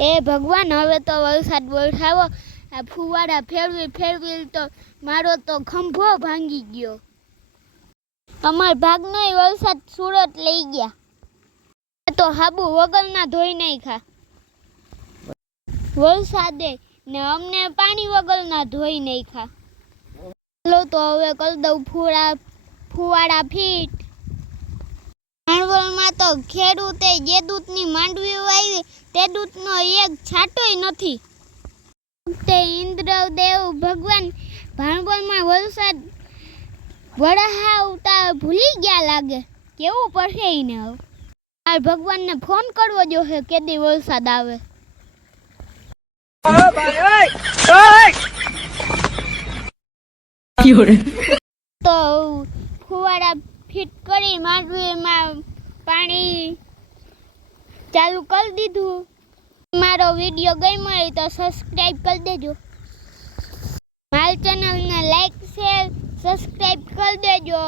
એ ભગવાન, હવે તો વરસાદ વરસાવો. આ ફુવારા ફેરવી ફેરવી તો મારો તો ખંભો ભાંગી ગયો. અમાર ભાગનો વરસાદ સુરત લઈ ગયા. તો હાબુ વગરના ધોઈ નાખ્યા વરસાદે ને અમને પાણી વગરના ધોઈ નાખ્યા. ચાલો તો હવે કરી દઉં ફુવારા ફીટ. ભાણવલમાં તો ખેડૂતે જે દૂધની માંડવી વાવી તે દૂધનો એક છાંટોય નથી. તે ઇન્દ્રદેવ ભગવાન ભાણવલમાં વરસાદ વરસાવતા ભૂલી ગયા લાગે. કેવું પડશે એને હવે. આ ભગવાનને ફોન કરવો જોઈએ કેદી વરસાદ આવે. તો ફુવારા ફિટ કરી માંડવીમાં પાણી ચાલુ કરી દીધું. મારો વિડીયો ગમ્યો હોય તો સબસ્ક્રાઈબ કરી દેજો. મારી ચેનલને લાઈક શેર સબસ્ક્રાઈબ કરી દેજો.